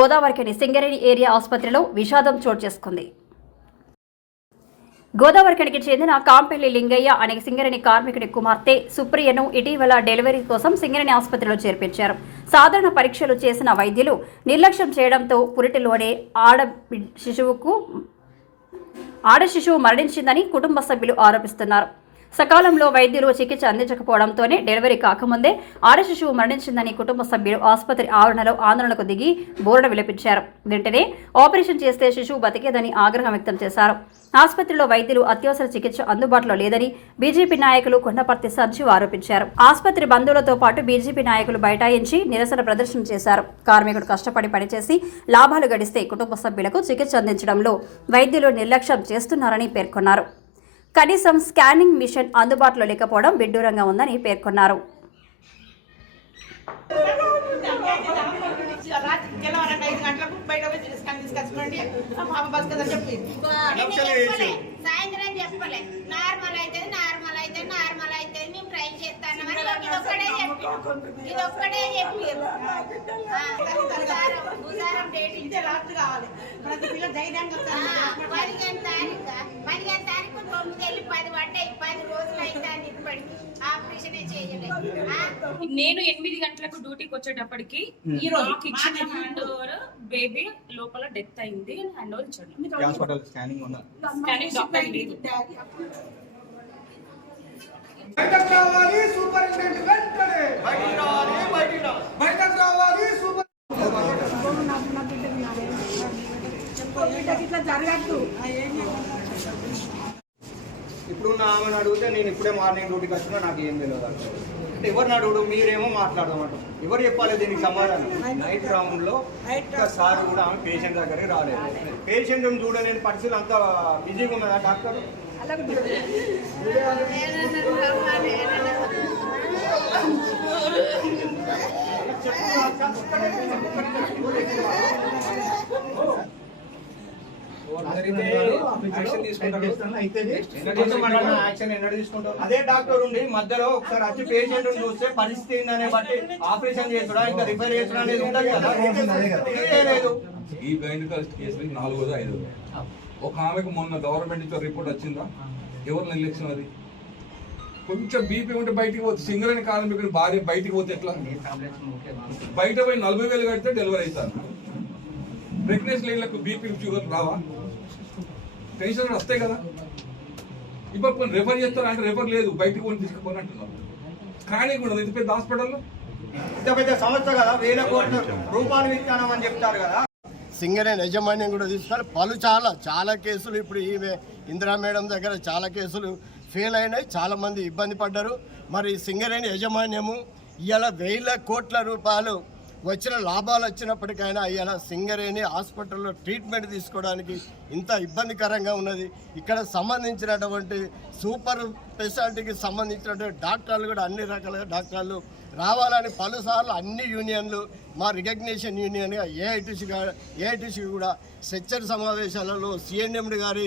Godavarikhani Singareni area ఆసుపత్రిలో విషాదం చోటు చేసుకుంది. గోదావరికనికి చెందిన కాంపెల్లి లింగయ్య అనే సింగరేణి కార్మికుడి కుమార్తె సుప్రియను ఇటీవల డెలివరీ కోసం సింగరేణి ఆసుపత్రిలో చేర్పించారు. సాధారణ పరీక్షలు చేసిన వైద్యులు నిర్లక్ష్యం చేయడంతో పురిటిలోనే ఆడ శిశువుకు ఆడ శిశువు మరణించిందని కుటుంబ సభ్యులు ఆరోపిస్తున్నారు. సకాలంలో వైద్యులు చికిత్స అందించకపోవడంతోనే డెలివరీ కాకముందే ఆడ శిశువు మరణించిందని కుటుంబ సభ్యులు ఆసుపత్రి ఆవరణలో ఆందోళనకు దిగి బోర్డు విలపించారు. వెంటనే ఆపరేషన్ చేస్తే శిశువు బతికేదని ఆగ్రహం వ్యక్తం చేశారు. ఆసుపత్రిలో వైద్యులు అత్యవసర చికిత్స అందుబాటులో లేదని బీజేపీ నాయకులు కొండపర్తి సంజీవ్ ఆరోపించారు. ఆసుపత్రి బంధువులతో పాటు బీజేపీ నాయకులు బైఠాయించి నిరసన ప్రదర్శన చేశారు. కార్మికుడు కష్టపడి పనిచేసి లాభాలు గడిస్తే కుటుంబ సభ్యులకు చికిత్స అందించడంలో వైద్యులు నిర్లక్ష్యం చేస్తున్నారని పేర్కొన్నారు. కనీసం స్కానింగ్ మిషన్ అందుబాటులో లేకపోవడం విడ్డూరంగా ఉందని పేర్కొన్నారు. సాయంత్రం చెప్పలే. నార్మల్ అయితే నార్మల్ అయితే మేము ట్రై డేట్ ఇచ్చే రాత్రి కావాలి. ప్రతి పిల్ల ధైర్యంగా వస్తారు. పదిహేను తారీఖు. పదిహేను తారీఖు తొమ్మిది వెళ్ళి పది పడ్డాయి. పది రోజులు అయితే ఇప్పటికి ఆపరేషన్ చేయలేదు? నేను ఎనిమిది గంటలకు డ్యూటీకి వచ్చేటప్పటికి ఈ రోజు ఇచ్చిన హ్యాండ్ ఓవర్ బేబీ లోపల డెత్ అయింది హ్యాండ్ ఓవర్ ఇచ్చాడు. Scanning doctor. బయటకు రావాలి సూపరింటెండెంట్ వెంటనే. బయటకు రావాలి సూపర్ బిడ్డకి ఇట్లా జరగద్దు ఇప్పుడు నా ఆమెను అడిగితే నేను ఇప్పుడే మార్నింగ్ డ్యూటీకి వచ్చినా నాకు ఏం తెలియదు అంటే. ఎవరిని అడుగుడు? మీరేమో మాట్లాడదామంట ఎవరు చెప్పాలి దీనికి సమాధానం? నైట్ రౌండ్లో సార్ కూడా ఆమె పేషెంట్ దగ్గరికి రాలేదు. పేషెంట్ చూడలేని పరిస్థితి అంత బిజీగా ఉన్నదా డాక్టర్? అదే డాక్టర్ ఉండి మధ్యలో ఒకసారి వచ్చి పేషెంట్ చూస్తే పరిస్థితి ఏందనే బట్టి ఆపరేషన్ చేసుడా ఇంకా రిపేర్ చేసుడా అనేది ఉంటది కదా. ఈ గైనకాలజిస్ట్ కేసులు నాలుగోది ఐదు ఒక ఆమెకు మొన్న గవర్నమెంట్ ఇచ్చే రిపోర్ట్ వచ్చిందా? ఎవరు నిర్లక్ష్యం అది? కొంచెం బీపీ ఉంటే బయటికి పోతే సింగరేణి కార్మికుడు భార్య బయటికి పోతే ఎట్లా? బయట పోయి నలభై వేలు కడితే డెలివరీ అవుతారు. ప్రెగ్నెన్సీ లేన్లకు బీపీ షుగర్ రావా? టెన్షన్ వస్తాయి కదా. ఇప్పుడు కొన్ని రెఫర్ చేస్తారు అంటే రెఫర్ లేదు. బయటికి పోయి తీసుకుపోని అంటున్నారు. కానీ కూడా ఇది పెద్ద హాస్పిటల్లో ఇంత పెద్ద సంస్థ కదా వేల కోట్ల రూపాయలు ఇచ్చానం అని చెప్తారు కదా. సింగరేణి యజమాన్యం కూడా తీసుకున్నారు. పలు చాలా చాలా కేసులు ఇప్పుడు ఈమె ఇందిరా మేడం దగ్గర చాలా కేసులు ఫెయిల్ అయినాయి. చాలామంది ఇబ్బంది పడ్డారు. మరి సింగరేణి యజమాన్యము ఇవాళ వేల కోట్ల రూపాయలు వచ్చిన లాభాలు వచ్చినప్పటికైనా ఇవాళ సింగరేణి హాస్పిటల్లో ట్రీట్మెంట్ తీసుకోవడానికి ఇంత ఇబ్బందికరంగా ఉన్నది. ఇక్కడ సంబంధించినటువంటి సూపర్ స్పెషాలిటీకి సంబంధించినటువంటి డాక్టర్లు కూడా అన్ని రకాల డాక్టర్లు రావాలని పలుసార్లు అన్ని యూనియన్లు మా రికగ్నేషన్ యూనియన్గా ఏఐటీసీ ఏఐటీసీ కూడా సెచ్చర్ సమావేశాలలో సిఎన్ఎండి గారి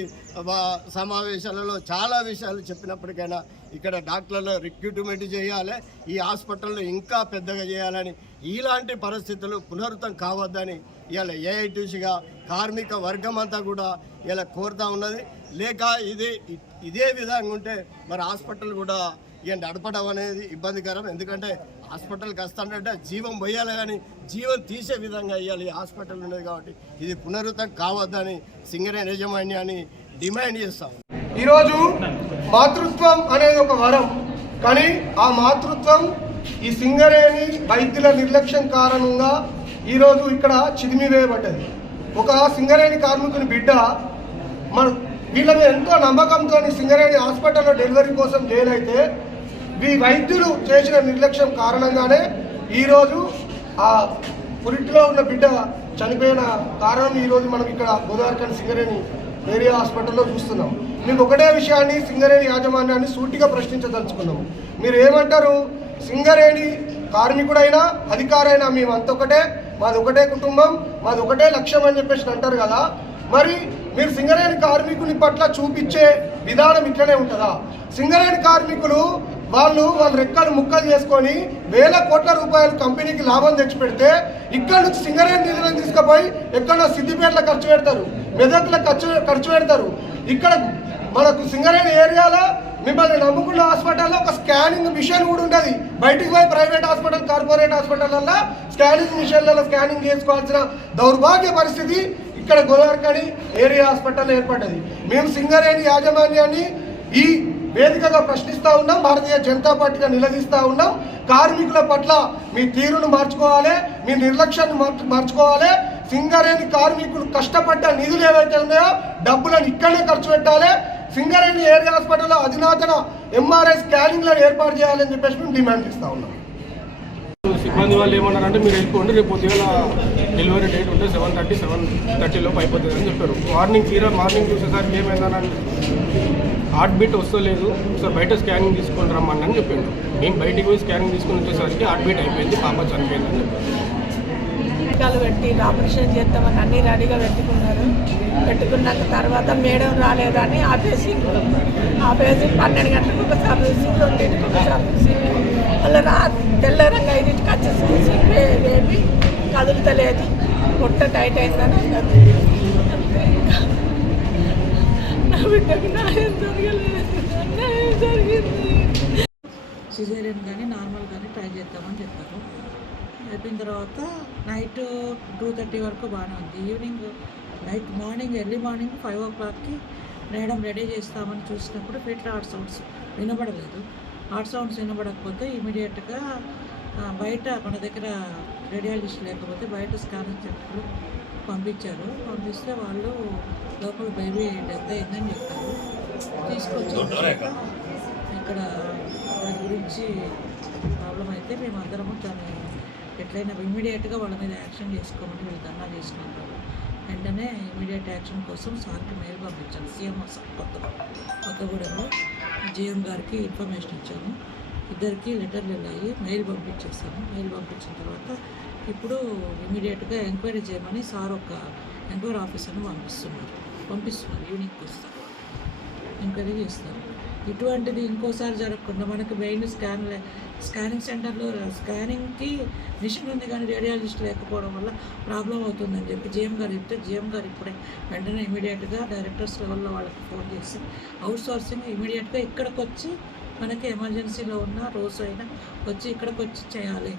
సమావేశాలలో చాలా విషయాలు చెప్పినప్పటికైనా ఇక్కడ డాక్టర్లు రిక్రూట్మెంట్ చేయాలి ఈ హాస్పిటల్లో ఇంకా పెద్దగా చేయాలని ఇలాంటి పరిస్థితులు పునరుద్ధం కావద్దని ఇలా ఏఐటీసీగా కార్మిక వర్గం అంతా కూడా ఇలా కోరుతా ఉన్నది. లేక ఇది ఇదే విధంగా ఉంటే మరి హాస్పిటల్ కూడా ఇక నడపడం అనేది ఇబ్బందికరం. ఎందుకంటే హాస్పిటల్కి వస్తానంటే జీవం పోయాలి కానీ జీవం తీసే విధంగా ఇవ్వాలి హాస్పిటల్ ఉండేది కాబట్టి ఇది పునరుద్ధం కావద్దని సింగరేణి యజమాన్యాన్ని డిమాండ్ చేస్తాం ఈరోజు మాతృత్వం అనేది ఒక వరం. కానీ ఆ మాతృత్వం ఈ సింగరేణి వైద్యుల నిర్లక్ష్యం కారణంగా ఈరోజు ఇక్కడ చిదిమివేయబడ్డది. ఒక సింగరేణి కార్మికుని బిడ్డ మన వీళ్ళ మీద ఎంతో నమ్మకంతో సింగరేణి హాస్పిటల్లో డెలివరీ కోసం జైలైతే ఈ వైద్యులు చేసిన నిర్లక్ష్యం కారణంగానే ఈరోజు ఆ పురిటిలో ఉన్న బిడ్డ చనిపోయిన కారణం ఈరోజు మనం ఇక్కడ గోదావరిఖండ్ సింగరేణి ఏరియా హాస్పిటల్లో చూస్తున్నాం. మేము ఒకటే విషయాన్ని సింగరేణి యాజమాన్యాన్ని సూటిగా ప్రశ్నించదలుచుకున్నాము మీరు ఏమంటారు? సింగరేణి కార్మికుడైనా అధికారైనా మేమంత ఒకటే మాది ఒకటే కుటుంబం మాది ఒకటే లక్ష్యం అని చెప్పేసి అంటారు కదా. మరి మీరు సింగరేణి కార్మికుని పట్ల చూపించే విధానం ఇట్లనే ఉంటుందా? సింగరేణి కార్మికులు వాళ్ళు వాళ్ళ రెక్కలు ముక్కలు చేసుకొని వేల కోట్ల రూపాయలు కంపెనీకి లాభం తెచ్చిపెడితే ఇక్కడ నుంచి సింగరేణి నిధులను తీసుకుపోయి ఎక్కడో సిద్దిపేటలో ఖర్చు పెడతారు మెదక్లో ఖర్చు ఖర్చు పెడతారు. ఇక్కడ మనకు సింగరేణి ఏరియాలో మిమ్మల్ని నమ్ముకున్న హాస్పిటల్లో ఒక స్కానింగ్ మిషన్ కూడా ఉంటుంది బయటికి పోయి ప్రైవేట్ హాస్పిటల్ కార్పొరేట్ హాస్పిటల్లో స్కానింగ్ మిషన్లలో స్కానింగ్ చేసుకోవాల్సిన దౌర్భాగ్య పరిస్థితి ఇక్కడ గోదావరికని ఏరియా హాస్పిటల్ ఏర్పడ్డది. మేము సింగరేణి యాజమాన్యాన్ని ఈ వేదికగా ప్రశ్నిస్తూ ఉన్నాం భారతీయ జనతా పార్టీగా నిలదీస్తూ ఉన్నాం. కార్మికుల పట్ల మీ తీరును మార్చుకోవాలి మీ నిర్లక్ష్యాన్ని మార్చుకోవాలి. సింగరేణి కార్మికులు కష్టపడ్డ నిధులు ఏవైతే ఉన్నాయో డబ్బులను ఇక్కడనే ఖర్చు పెట్టాలి. సింగరేణి ఏరియా హాస్పిటల్లో అధునాతన ఎంఆర్ఐ స్కానింగ్లను ఏర్పాటు చేయాలని చెప్పేసి మేము డిమాండ్ ఇస్తూ ఉన్నాం. సిబ్బంది వాళ్ళు ఏమన్నారంటే మీరు వెళ్ళిపోండి రేపు పొద్దుగా డెలివరీ డేట్ ఉంటే సెవెన్ థర్టీ సెవెన్ థర్టీలోపు అయిపోతుంది అని చెప్పారు. మార్నింగ్ తీరా మార్నింగ్ చూసేసరికి ఏమైందని హార్ట్ బీట్ వస్తలేదు. సార్ బయట స్కానింగ్ తీసుకొని రమ్మని అని చెప్పిండు. మేము బయటికి పోయి స్కానింగ్ తీసుకొని వచ్చేసరికి హార్ట్ బీట్ అయిపోయింది పాప చనిపోయింది అని చెప్పారు. టీకాలు పెట్టి ఆపరేషన్ చేస్తామని అన్ని రెడీగా పెట్టుకున్నారు. పెట్టుకున్నాక తర్వాత మేడం రాలేదని ఆపేసి ఆపేసి పన్నెండు గంటలకు ఒక సర్వీసు రెండింటికి ఒక సర్వీసు మళ్ళీ రా తెల్లరంగా ఐదింటికి వచ్చేసి వేపి కదులుతలేదు. పొట్ట టైట్ అయిందని నా బిడ్డకు న్యాయం జరగలేదు న్యాయం జరిగింది సిజేరియన్ కానీ నార్మల్ కానీ ట్రై చేద్దామని చెప్పారు. అయిపోయిన తర్వాత నైట్ టూ థర్టీ వరకు బాగానే ఉంది. Evening night morning early morning five ఓ క్లాక్కి మేడం రెడీ చేస్తామని చూసినప్పుడు ఫిట్ హార్ట్ సౌండ్స్ వినబడలేదు. హార్ట్ సౌండ్స్ వినబడకపోతే ఇమీడియట్గా బయట మన దగ్గర రేడియాలజిస్ట్ లేకపోతే బయట స్కానింగ్ సెంటర్లు పంపించారు. పంపిస్తే వాళ్ళు లోపల బేబీ డెత్ అయిందని చెప్పారు. తీసుకొచ్చి ఇక్కడ దాని గురించి ప్రాబ్లం అయితే మేము అందరము దాన్ని ఎట్లయినా ఇమ్మీడియట్గా వాళ్ళ మీద యాక్షన్ చేసుకోమని వీళ్ళు ధర్నా చేసుకుంటారు. వెంటనే ఇమీడియట్ యాక్షన్ కోసం సార్కి మెయిల్ పంపించాను సీఎం కొత్త కొత్తగూడెంలో జిఎం గారికి ఇన్ఫర్మేషన్ ఇచ్చాము. ఇద్దరికి లెటర్లు వెళ్ళాయి. మెయిల్ పంపించేసాము మెయిల్ పంపించిన తర్వాత ఇప్పుడు ఇమీడియట్గా ఎంక్వైరీ చేయమని సార్ ఒక ఎంక్వైరీ ఆఫీసర్ని పంపిస్తున్నారు. పంపిస్తున్నారు. ఈవినింగ్కి వస్తారు. ఎంక్వైరీ చేస్తారు. ఇటువంటిది ఇంకోసారి జరగకుండా మనకి మెయిన్ స్కాన్ స్కానింగ్ సెంటర్లో స్కానింగ్కి మిషన్ ఉంది కానీ రేడియాలజిస్ట్ లేకపోవడం వల్ల ప్రాబ్లం అవుతుందని చెప్పి జిఎం గారు చెప్తే జిఎం గారు ఇప్పుడే వెంటనే ఇమీడియట్గా డైరెక్టర్స్ లెవెల్లో వాళ్ళకి ఫోన్ చేసి అవుట్ సోర్సింగ్ ఇమీడియట్గా ఇక్కడికి వచ్చి మనకి ఎమర్జెన్సీలో ఉన్న రోజు అయినా వచ్చి ఇక్కడికి వచ్చి చేయాలి.